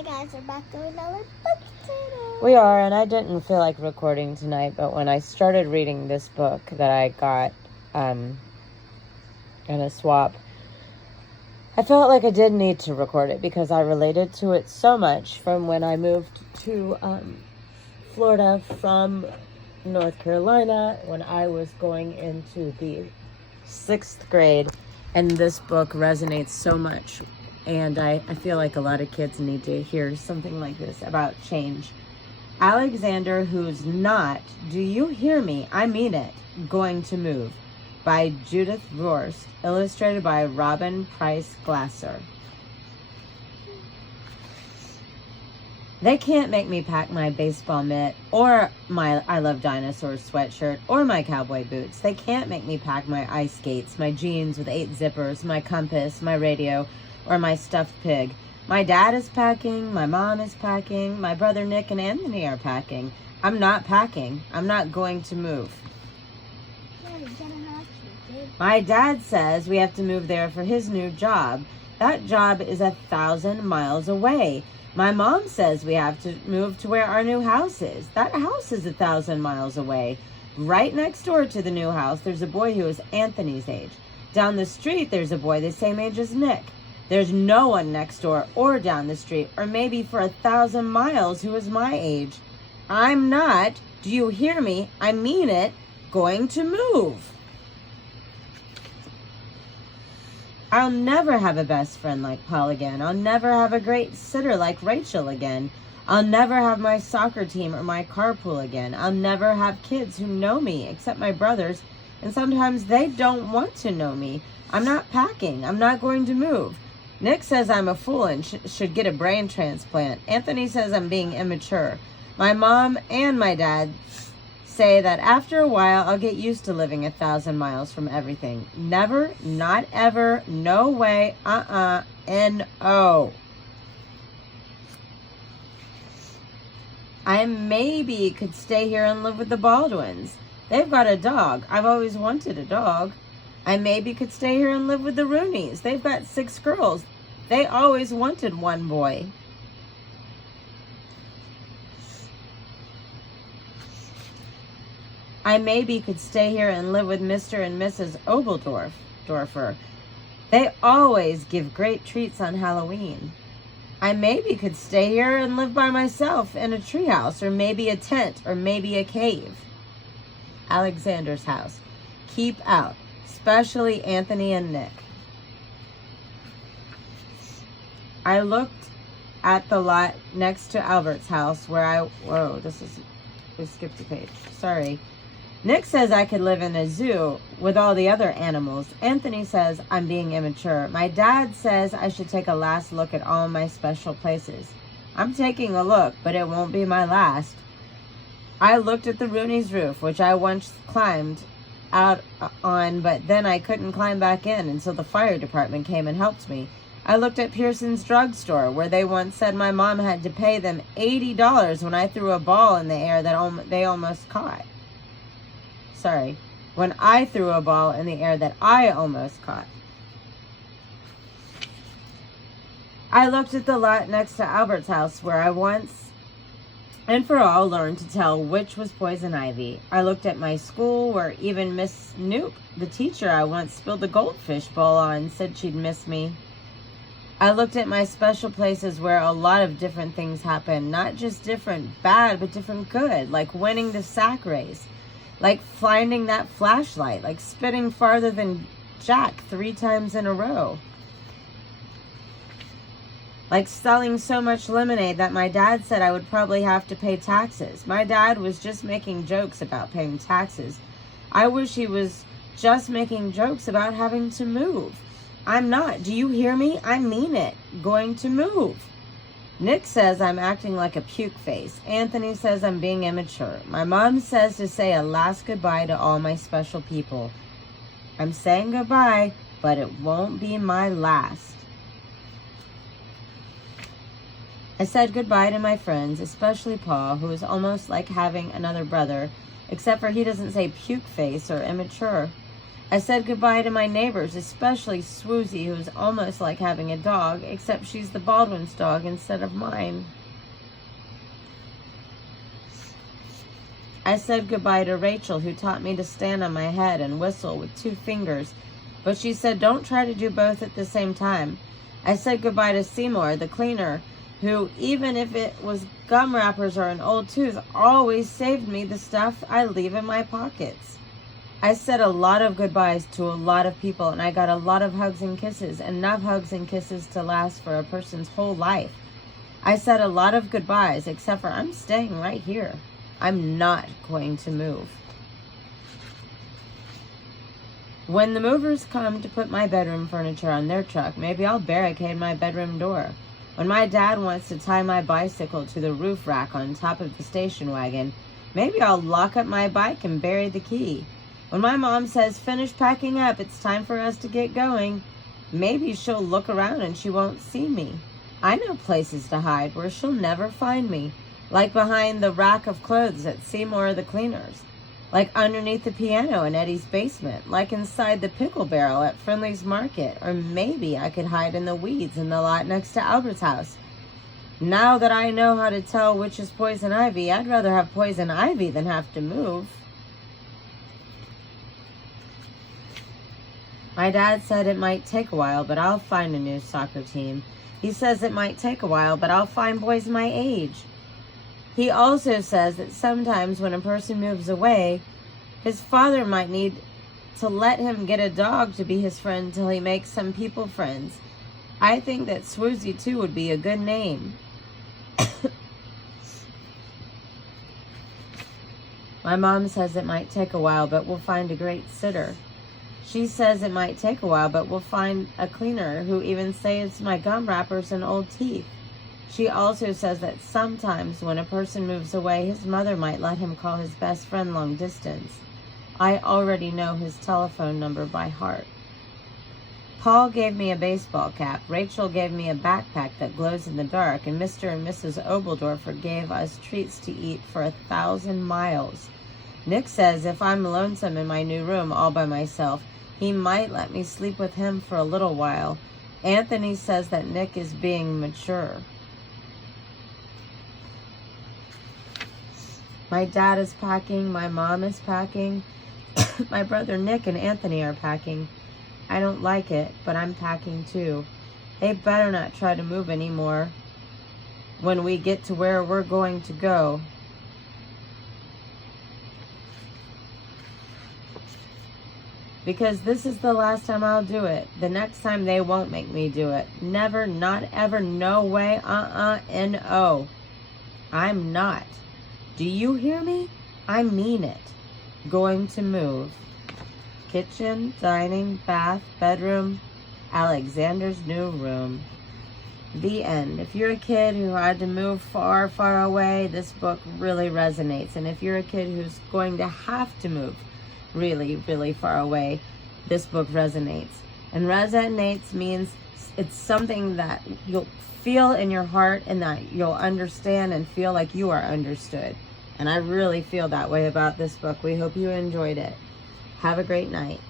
Hi guys, we're back to another book today. We are, and I didn't feel like recording tonight, but when I started reading this book that I got in a swap, I felt like I did need to record it because I related to it so much from when I moved to Florida from North Carolina when I was going into the 6th grade, and this book resonates so much. And I feel like a lot of kids need to hear something like this about change. Alexander, who's not, do you hear me? I mean it, going to move, by judithviorst, illustrated by Robin Price Glasser. They can't make me pack my baseball mitt or my I Love Dinosaurs sweatshirt or my cowboy boots. They can't make me pack my ice skates, my jeans with 8 zippers, my compass, my radio, or my stuffed pig. My dad is packing, my mom is packing, my brother Nick and Anthony are packing. I'm not packing. I'm not going to move. My dad says we have to move there for his new job. That job is 1,000 miles away. My mom says we have to move to where our new house is. That house is 1,000 miles away. Right next door to the new house, there's a boy who is Anthony's age. Down the street, there's a boy the same age as Nick. There's no one next door or down the street, or maybe for 1,000 miles, who is my age. I'm not, do you hear me? I mean it, going to move. I'll never have a best friend like Paul again. I'll never have a great sitter like Rachel again. I'll never have my soccer team or my carpool again. I'll never have kids who know me, except my brothers, and sometimes they don't want to know me. I'm not packing. I'm not going to move. Nick says I'm a fool and should get a brain transplant. Anthony says I'm being immature. My mom and my dad say that after a while I'll get used to living 1,000 miles from everything. Never, not ever, no way, N-O. I maybe could stay here and live with the Baldwins. They've got a dog. I've always wanted a dog. I maybe could stay here and live with the Rooneys. They've got 6 girls. They always wanted one boy. I maybe could stay here and live with Mr. and Mrs. Obeldorfer. They always give great treats on Halloween. I maybe could stay here and live by myself in a treehouse, or maybe a tent, or maybe a cave. Alexander's house. Keep out. Especially Anthony and Nick. I looked at the lot next to Albert's house where we skipped a page. Sorry. Nick says I could live in a zoo with all the other animals. Anthony says I'm being immature. My dad says I should take a last look at all my special places. I'm taking a look, but it won't be my last. I looked at the Rooney's roof, which I once climbed out on, but then I couldn't climb back in until the fire department came and helped me. I looked at Pearson's drugstore, where they once said my mom had to pay them $80 when I threw a ball in the air that they almost caught. Sorry, when I threw a ball in the air that I almost caught. I looked at the lot next to Albert's house, where I once and for all learned to tell which was poison ivy. I looked at my school, where even Miss Noop, the teacher I once spilled the goldfish bowl on, said she'd miss me. I looked at my special places where a lot of different things happen, not just different bad, but different good, like winning the sack race, like finding that flashlight, like spitting farther than Jack 3 times in a row. Like selling so much lemonade that my dad said I would probably have to pay taxes. My dad was just making jokes about paying taxes. I wish he was just making jokes about having to move. I'm not. Do you hear me? I mean it. Going to move. Nick says I'm acting like a puke face. Anthony says I'm being immature. My mom says to say a last goodbye to all my special people. I'm saying goodbye, but it won't be my last. I said goodbye to my friends, especially Paul, who is almost like having another brother, except for he doesn't say puke face or immature. I said goodbye to my neighbors, especially Swoozy, who's almost like having a dog, except she's the Baldwin's dog instead of mine. I said goodbye to Rachel, who taught me to stand on my head and whistle with 2 fingers, but she said don't try to do both at the same time. I said goodbye to Seymour, the cleaner, who, even if it was gum wrappers or an old tooth, always saved me the stuff I leave in my pockets. I said a lot of goodbyes to a lot of people, and I got a lot of hugs and kisses, enough hugs and kisses to last for a person's whole life. I said a lot of goodbyes, except for I'm staying right here. I'm not going to move. When the movers come to put my bedroom furniture on their truck, maybe I'll barricade my bedroom door. When my dad wants to tie my bicycle to the roof rack on top of the station wagon, maybe I'll lock up my bike and bury the key. When my mom says, finish packing up, it's time for us to get going, maybe she'll look around and she won't see me. I know places to hide where she'll never find me, like behind the rack of clothes at Seymour the Cleaners, like underneath the piano in Eddie's basement, like inside the pickle barrel at Friendly's Market, or maybe I could hide in the weeds in the lot next to Albert's house. Now that I know how to tell which is poison ivy, I'd rather have poison ivy than have to move. My dad said it might take a while, but I'll find a new soccer team. He says it might take a while, but I'll find boys my age. He also says that sometimes when a person moves away, his father might need to let him get a dog to be his friend till he makes some people friends. I think that Swoozy too would be a good name. My mom says it might take a while, but we'll find a great sitter. She says it might take a while, but we'll find a cleaner who even saves my gum wrappers and old teeth. She also says that sometimes when a person moves away, his mother might let him call his best friend long distance. I already know his telephone number by heart. Paul gave me a baseball cap, Rachel gave me a backpack that glows in the dark, and Mr. and Mrs. Obeldorfer gave us treats to eat for 1,000 miles. Nick says if I'm lonesome in my new room all by myself, he might let me sleep with him for a little while. Anthony says that Nick is being mature. My dad is packing, my mom is packing, my brother Nick and Anthony are packing. I don't like it, but I'm packing too. They better not try to move anymore when we get to where we're going to go. Because this is the last time I'll do it. The next time they won't make me do it. Never, not ever, no way, N-O. I'm not. Do you hear me? I mean it. Going to move. Kitchen, dining, bath, bedroom, Alexander's new room. The end. If you're a kid who had to move far, far away, this book really resonates. And if you're a kid who's going to have to move really, really far away, this book resonates. And resonates means it's something that you'll feel in your heart and that you'll understand and feel like you are understood. And I really feel that way about this book. We hope you enjoyed it. Have a great night.